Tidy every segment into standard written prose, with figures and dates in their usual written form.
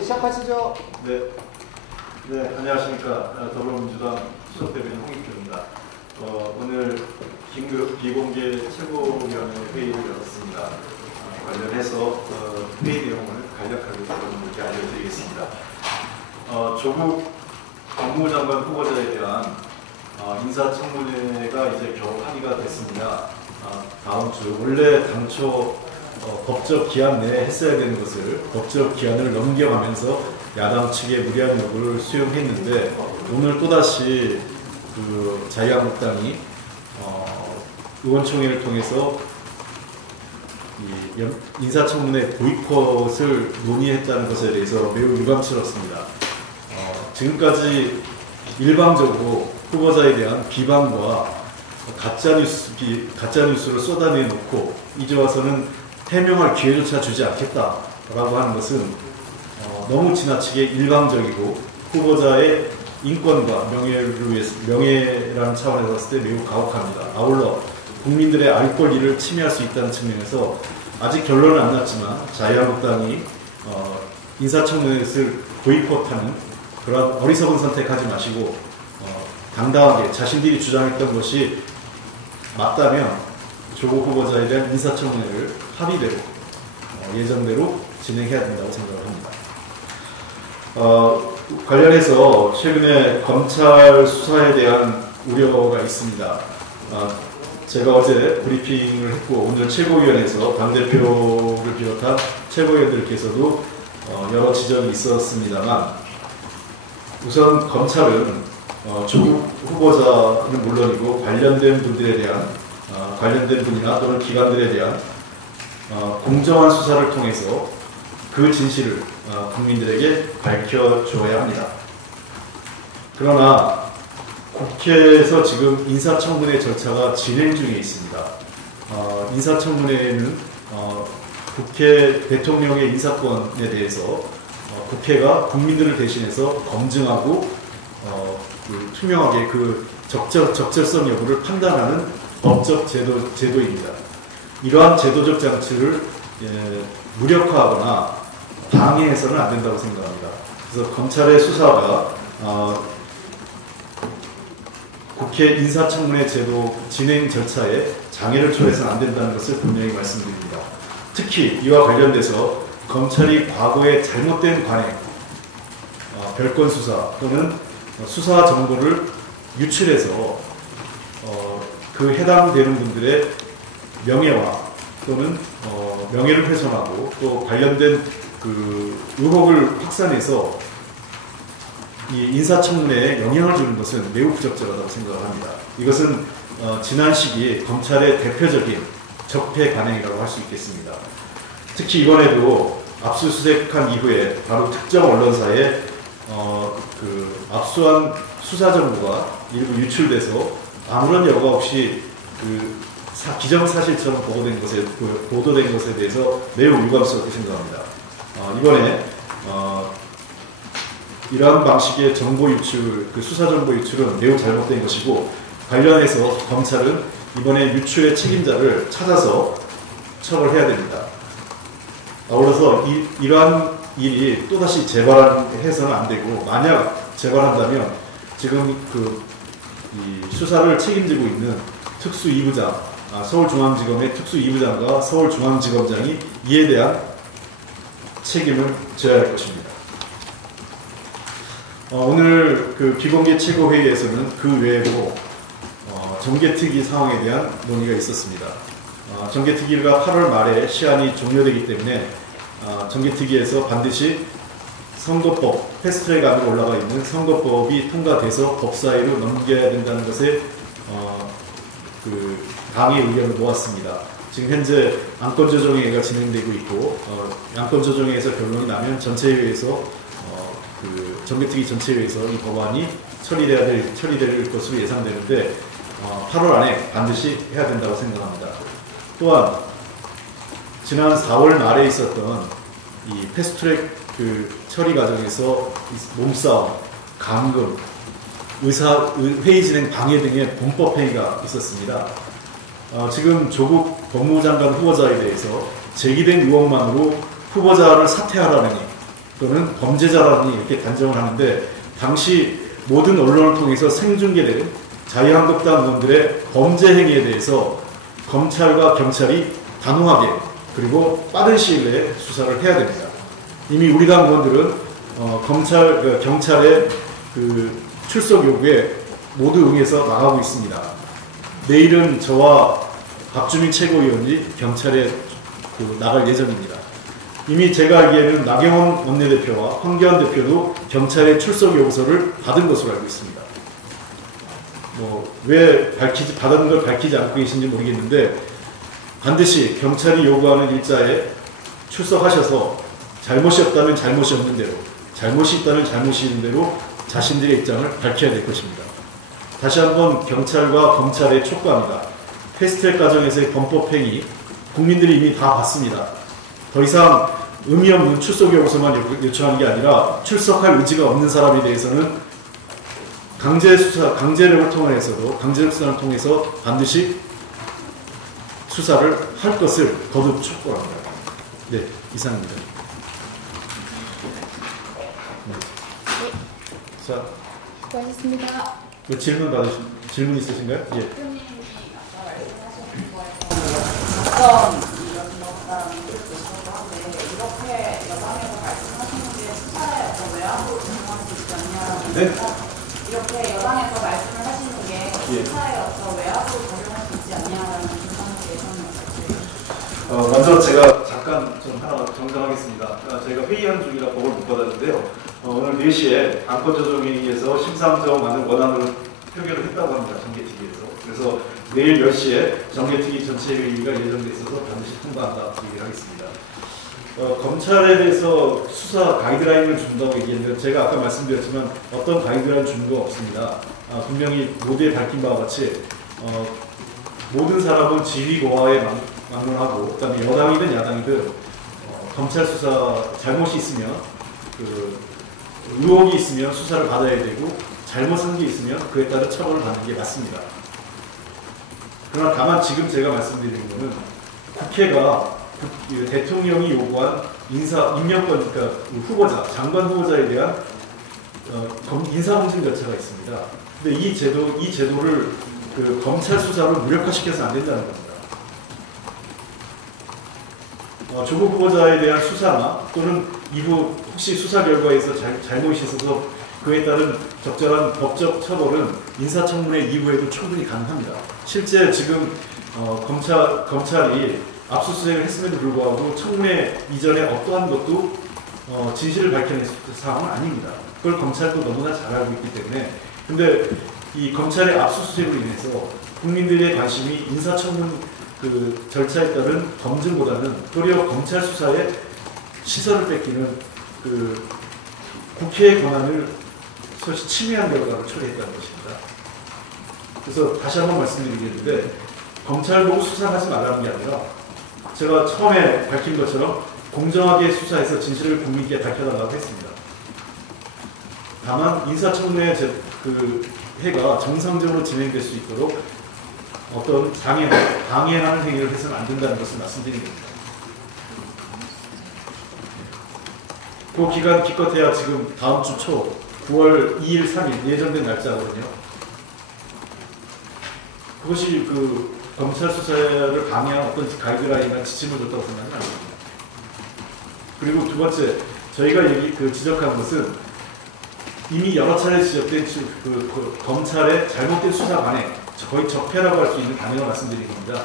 이제 시작하시죠. 네. 네, 안녕하십니까. 더불어민주당 수석대변인 홍익표입니다. 오늘 긴급 비공개 최고위원회 회의를 열었습니다. 관련해서 회의 내용을 간략하게 여러분들께 알려드리겠습니다. 조국 법무장관 후보자에 대한 인사청문회가 이제 겨우 합의가 됐습니다. 다음 주 원래 당초 법적 기한 내에 했어야 되는 것을 법적 기한을 넘겨가면서 야당 측의 무리한 요구를 수용했는데 오늘 또다시 그 자유한국당이 의원총회를 통해서 이 인사청문회 보이콧을 논의했다는 것에 대해서 매우 유감스럽습니다. 지금까지 일방적으로 후보자에 대한 비방과 가짜뉴스를 쏟아내놓고 이제 와서는 해명할 기회조차 주지 않겠다라고 하는 것은 너무 지나치게 일방적이고 후보자의 인권과 명예라는 차원에서 봤을 때 매우 가혹합니다. 아울러 국민들의 알 권리를 침해할 수 있다는 측면에서 아직 결론은 안 났지만 자유한국당이 인사청문회를 보이콧하는 그런 어리석은 선택하지 마시고 당당하게 자신들이 주장했던 것이 맞다면 조국 후보자에 대한 인사청문회를 합의대로 예정대로 진행해야 된다고 생각을 합니다. 관련해서 최근에 검찰 수사에 대한 우려가 있습니다. 제가 어제 브리핑을 했고 오늘 최고위원회에서 당대표를 비롯한 최고위원들께서도 여러 지적이 있었습니다만 우선 검찰은 조국 후보자는 물론이고 관련된 분들에 대한 관련된 분이나 또는 기관들에 대한 공정한 수사를 통해서 그 진실을 국민들에게 밝혀줘야 합니다. 그러나 국회에서 지금 인사청문회 절차가 진행 중에 있습니다. 인사청문회에는 국회 대통령의 인사권에 대해서 국회가 국민들을 대신해서 검증하고 투명하게 그 적절성 여부를 판단하는 법적 제도입니다. 이러한 제도적 장치를 무력화하거나 방해해서는 안 된다고 생각합니다. 그래서 검찰의 수사가 국회 인사청문회 제도 진행 절차에 장애를 초래해서는 안 된다는 것을 분명히 말씀드립니다. 특히 이와 관련돼서 검찰이 과거에 잘못된 관행, 별건 수사 또는 수사 정보를 유출해서 그 해당되는 분들의 명예와 또는 명예를 훼손하고 또 관련된 그 의혹을 확산해서 이 인사청문회에 영향을 주는 것은 매우 부적절하다고 생각을 합니다. 이것은 지난 시기 검찰의 대표적인 적폐 관행이라고 할 수 있겠습니다. 특히 이번에도 압수수색한 이후에 바로 특정 언론사에 그 압수한 수사 정보가 일부 유출돼서 아무런 여과 없이 그 기정사실처럼 보도된 것에 대해서 매우 유감스럽게 생각합니다. 이번에 이러한 방식의 정보 유출, 그 수사 정보 유출은 매우 잘못된 것이고 관련해서 검찰은 이번에 유출의 책임자를 찾아서 처벌해야 됩니다. 아울러서 이러한 일이 또다시 재발해서는 안 되고 만약 재발한다면 지금 이 수사를 책임지고 있는 특수 2부장, 서울중앙지검의 특수 2부장과 서울중앙지검장이 이에 대한 책임을 져야 할 것입니다. 오늘 그 비공개 최고회의에서는 그 외에도 정개특위 상황에 대한 논의가 있었습니다. 정개특위가 8월 말에 시한이 종료되기 때문에 정개특위에서 반드시 선거법, 패스트트랙 안으로 올라가 있는 선거법이 통과돼서 법사위로 넘겨야 된다는 것에 그 당의 의견을 모았습니다. 지금 현재 안건조정회의가 진행되고 있고 안건조정회의에서 결론이 나면 전체회의에서 그 정개특위 전체회의에서 이 법안이 처리될 것으로 예상되는데 8월 안에 반드시 해야 된다고 생각합니다. 또한 지난 4월 말에 있었던 이 패스트트랙 그 처리 과정에서 몸싸움, 감금, 회의 진행 방해 등의 범법 행위가 있었습니다. 지금 조국 법무부 장관 후보자에 대해서 제기된 의혹만으로 후보자를 사퇴하라느니 또는 범죄자라니 이렇게 단정을 하는데, 당시 모든 언론을 통해서 생중계된 자유한국당 의원들의 범죄 행위에 대해서 검찰과 경찰이 단호하게 그리고 빠른 시일 내에 수사를 해야 됩니다. 이미 우리 당 의원들은 경찰의 그 출석 요구에 모두 응해서 나가고 있습니다. 내일은 저와 박주민 최고위원이 경찰에 나갈 예정입니다. 이미 제가 알기에는 나경원 원내대표와 황교안 대표도 경찰의 출석 요구서를 받은 것으로 알고 있습니다. 왜 받은 걸 밝히지 않고 계신지 모르겠는데, 반드시 경찰이 요구하는 일자에 출석하셔서 잘못이 없다면 잘못이 없는 대로, 잘못이 있다면 잘못이 있는 대로 자신들의 입장을 밝혀야 될 것입니다. 다시 한번 경찰과 검찰에 촉구합니다. 패스트트랙 과정에서의 범법행위, 국민들이 이미 다 봤습니다. 더 이상 의미 없는 출석 요구서만 요청하는 게 아니라 출석할 의지가 없는 사람에 대해서는 강제력을 통해서도, 강제력 수사를 통해서 반드시 수사를 할 것을 거듭 촉구합니다. 네, 이상입니다. 네. 자, 수고하셨습니다. 질문 있으신가요? 예. 대표님이 아까 말씀하신 거에서 이렇게 여당에서 말씀하시는 게 수사에 어떤 외압으로 작용할 수 있지 않냐라는 네? 이렇게 여당에서 말씀을 하시는 게 예. 수사에 어떤 외압으로 작용할 수 있지 않냐라는 비판에 대해서는 먼저 제가 잠깐 좀 하나 정정하겠습니다. 저희가 회의한 중이라 법을 못 받았는데요. 오늘 4시에 안건조정위에서 심사함정하는 원안을 표결을 했다고 합니다. 정개특위에서. 그래서 내일 10시에 정개특위 전체 회의가 예정돼 있어서 반드시 통과한다 얘기를 하겠습니다. 검찰에 대해서 수사 가이드라인을 준다고 얘기했는데, 제가 아까 말씀드렸지만 어떤 가이드라인 주는 거 없습니다. 분명히 모두에 밝힌 바와 같이 모든 사람은 지휘고하에 막론하고, 그다음에 여당이든 야당이든 검찰 수사 잘못이 있으면 의혹이 있으면 수사를 받아야 되고, 잘못한 게 있으면 그에 따른 처벌을 받는 게 맞습니다. 그러나 다만 지금 제가 말씀드리는 것은 국회가 대통령이 요구한 임명권, 그러니까 후보자, 장관 후보자에 대한 인사검증 절차가 있습니다. 근데 이 제도를 검찰 수사로 무력화시켜서 안 된다는 겁니다. 조국 후보자에 대한 수사나 또는 이후 혹시 수사 결과에서 잘못이 있어서 그에 따른 적절한 법적 처벌은 인사청문회 이후에도 충분히 가능합니다. 실제 지금 검찰이 압수수색을 했음에도 불구하고 청문회 이전에 어떠한 것도 진실을 밝혀낸 사항은 아닙니다. 그걸 검찰도 너무나 잘 알고 있기 때문에. 근데 이 검찰의 압수수색으로 인해서 국민들의 관심이 인사청문 절차에 따른 검증보다는 도리어 검찰 수사에 시선을 뺏기는 국회의 권한을 소시 침해한 결과를 처리했다는 것입니다. 그래서 다시 한번 말씀드리겠는데, 검찰 보고 수사하지 말라는 게 아니라 제가 처음에 밝힌 것처럼 공정하게 수사해서 진실을 국민께 밝혀달라고 했습니다. 다만 인사청문회 회가 정상적으로 진행될 수 있도록 어떤 방해하는 행위를 해서는 안 된다는 것을 말씀드립니다. 그 기간 기껏해야 지금 다음 주 초 9월 2일, 3일 예정된 날짜거든요. 그것이 검찰 수사를 방해한 어떤 가이드라인이나 지침을 줬다고 생각은 아닙니다. 그리고 두 번째, 저희가 지적한 것은 이미 여러 차례 지적된 검찰의 잘못된 수사 관행, 거의 적폐라고 할 수 있는 관행을 말씀드린 겁니다.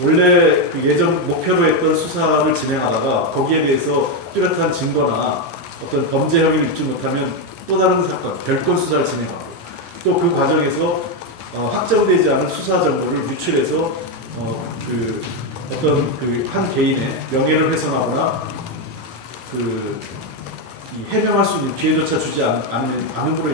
원래 예전 목표로 했던 수사를 진행하다가 거기에 대해서 뚜렷한 증거나 어떤 범죄 혐의를 입지 못하면 또 다른 사건, 별건 수사를 진행하고, 또 그 과정에서 확정되지 않은 수사 정보를 유출해서 어떤 한 개인의 명예를 훼손하거나 해명할 수 있는 기회조차 주지 않음으로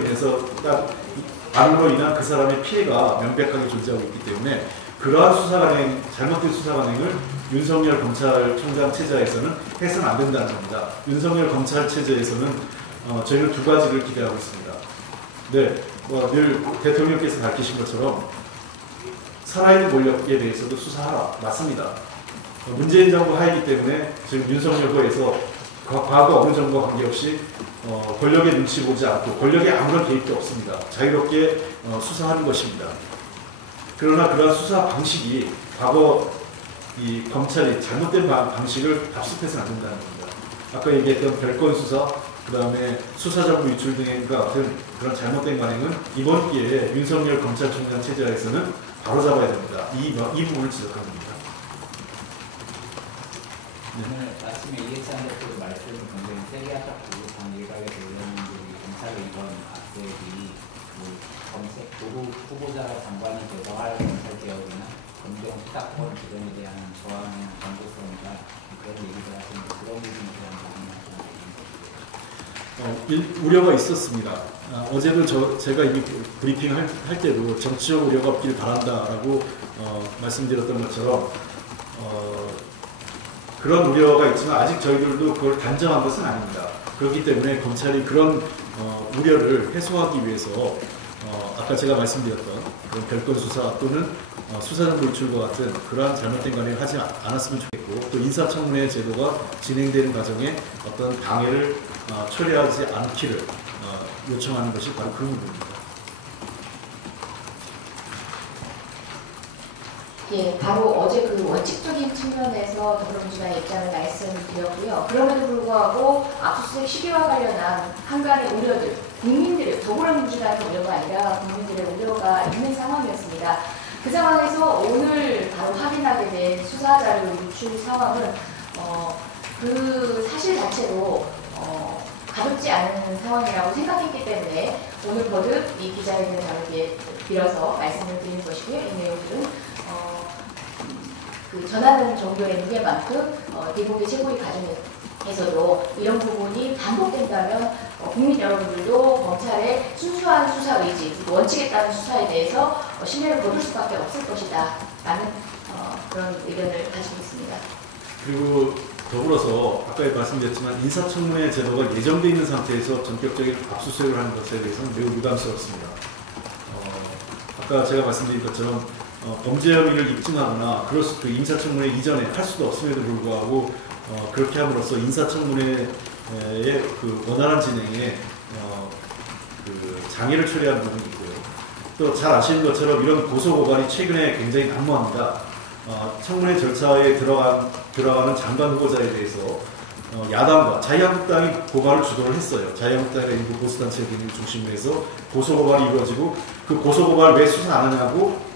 인한 그 사람의 피해가 명백하게 존재하고 있기 때문에, 그러한 잘못된 수사 관행을 윤석열 검찰총장 체제에서는 해서는 안 된다는 겁니다. 윤석열 검찰 체제에서는 저희는 두 가지를 기대하고 있습니다. 네, 늘 대통령께서 밝히신 것처럼 살아있는 권력에 대해서도 수사하라. 맞습니다. 문재인 정부 하이기 때문에 지금 윤석열부에서 과거 어느 정도 관계없이 권력의 눈치 보지 않고 권력에 아무런 개입도 없습니다. 자유롭게 수사하는 것입니다. 그러나 그러한 수사 방식이 과거 이 검찰이 잘못된 방식을 답습해서는 안 된다는 겁니다. 아까 얘기했던 별건 수사, 그 다음에 수사정보 유출 등과 같은 그런 잘못된 관행은 이번 기회에 윤석열 검찰총장 체제하에서는 바로잡아야 됩니다. 이 부분을 지적한 겁니다. 오늘 아침에 이해찬 대표 말씀을 굉장히 세게 하셨고, 전 일각에서 의원님들이 검찰의 이번 압수액이 검색 후보자 장관이 제정할 검찰 개혁이나 검경 수사권 기존에 대한 저항의 정도성이나 그런 얘기를 하시는데 그런 부분에 대한 말씀을 우려가 있었습니다. 어제도 제가 이 브리핑 할 때도 정치적 우려가 없길 바란다라고 말씀드렸던 것처럼 그런 우려가 있지만 아직 저희들도 그걸 단정한 것은 아닙니다. 그렇기 때문에 검찰이 그런 우려를 해소하기 위해서 아까 제가 말씀드렸던 그런 별건 수사 또는 수사정보 유출과 같은 그러한 잘못된 관행을 하지 않았으면 좋겠고, 또 인사청문회 제도가 진행되는 과정에 어떤 방해를 초래하지 않기를 요청하는 것이 바로 그런 부분입니다. 예, 바로 어제 그 원칙적인 측면에서 더불어민주당의 입장을 말씀드렸고요. 그럼에도 불구하고 압수수색 시기와 관련한 한간의 우려들, 국민들의 더불어민주당의 우려가 아니라 국민들의 우려가 있는 상황이었습니다. 그 상황에서 오늘 바로 확인하게 된 수사자료 유출 상황은 그 사실 자체로 가볍지 않은 상황이라고 생각했기 때문에 오늘 거듭 이 기자회견을 가볍게 빌어서 말씀을 드리는 것이고요. 이 내용들은 그 전하는 정도의 무게만큼 대국의 최고위 과정에서도 이런 부분이 반복된다면 국민 여러분들도 검찰의 순수한 수사 의지, 원칙에 따른 수사에 대해서 신뢰를 거둘 수밖에 없을 것이다 라는 그런 의견을 가지고 있습니다. 그리고 더불어서 아까 말씀드렸지만 인사청문회 제도가 예정되어 있는 상태에서 전격적인 압수수색을 하는 것에 대해서는 매우 부담스럽습니다. 아까 제가 말씀드린 것처럼 범죄 혐의를 입증하거나 그 인사청문회 이전에 할 수도 없음에도 불구하고 그렇게 함으로써 인사청문회의 그 원활한 진행에 그 장애를 초래하는 부분이 있고요. 또 잘 아시는 것처럼 이런 고소고발이 최근에 굉장히 난무합니다. 청문회 절차에 들어가는 장관 후보자에 대해서 야당과 자유한국당이 고발을 주도를 했어요. 자유한국당의 일부 보수단체 등을 중심으로 해서 고소고발이 이루어지고 그 고소고발 왜 수사 안 하냐고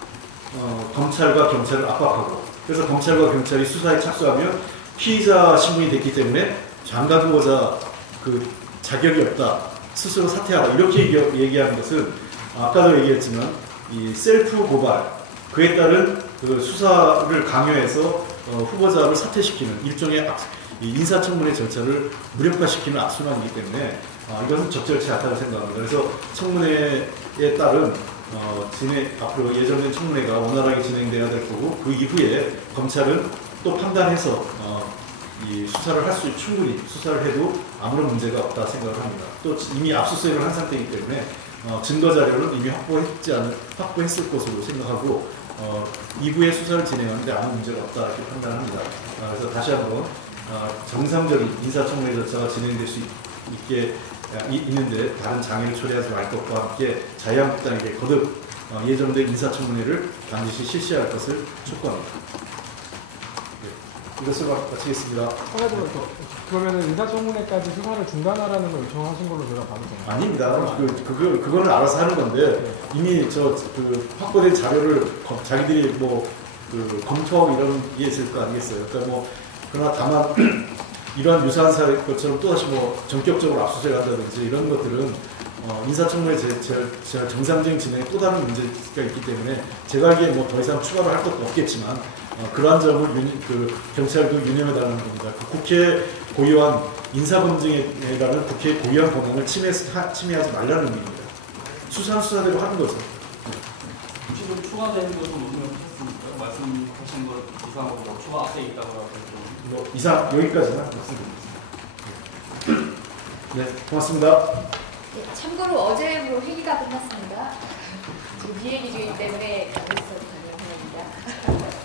검찰과 경찰을 압박하고, 그래서 검찰과 경찰이 수사에 착수하면 피의자 신분이 됐기 때문에 장관 후보자 그 자격이 없다, 스스로 사퇴하라 이렇게 얘기하는 것은 아까도 얘기했지만 이 셀프 고발, 그에 따른 그 수사를 강요해서 후보자를 사퇴시키는 일종의 인사청문회 절차를 무력화시키는 악순환이기 때문에 이것은 적절치 않다고 생각합니다. 그래서 청문회에 따른 앞으로 예정된 청문회가 원활하게 진행돼야 될 거고, 그 이후에 검찰은 또 판단해서 이 수사를 할 수 충분히 수사를 해도 아무런 문제가 없다 생각을 합니다. 또 이미 압수수색을 한 상태이기 때문에 증거 자료는 이미 확보했을 것으로 생각하고 이후에 수사를 진행하는데 아무 문제가 없다 이렇게 판단합니다. 그래서 다시 한번 정상적인 인사청문회 절차가 진행될 수 있는데 다른 장애를 초래하지 말 것과 함께 자유한국당에게 거듭 예정된 인사청문회를 반드시 실시할 것을 촉구합니다. 네, 이것을 마치겠습니다. 한 가지만 더. 그러면 인사청문회까지 수사를 중단하라는 걸 요청하신 걸로 제가 봐도 되나요? 아닙니다. 그거는 알아서 하는 건데 이미 그 확보된 자료를 자기들이 검토하고 이런 게 있을 거 아니겠어요. 그러니까 그러나 다만 이러한 유사한 사례 것처럼 또다시 전격적으로 압수수색을 한다든지 이런 것들은 인사청문회 정상적인 진행에 또 다른 문제가 있기 때문에 제가 알기에 더 이상 추가로 할 것도 없겠지만 그러한 점을 경찰도 유념해달라는 겁니다. 국회 고유한 인사검증이라는 국회 고유한 권한을 침해하지 말라는 의미입니다. 수사는 수사대로 하는 거죠. 지금 추가되는 것은 무슨 말씀이십니까? 말씀하신 것 이상으로 추가 앞에 있다고 하고 이상 여기까지만 말씀드리겠습니다. 네, 고맙습니다. 네, 참고로 어제로 회기가 끝났습니다. 지금 비행기 중이기 때문에 가고 있어도 가능합니다.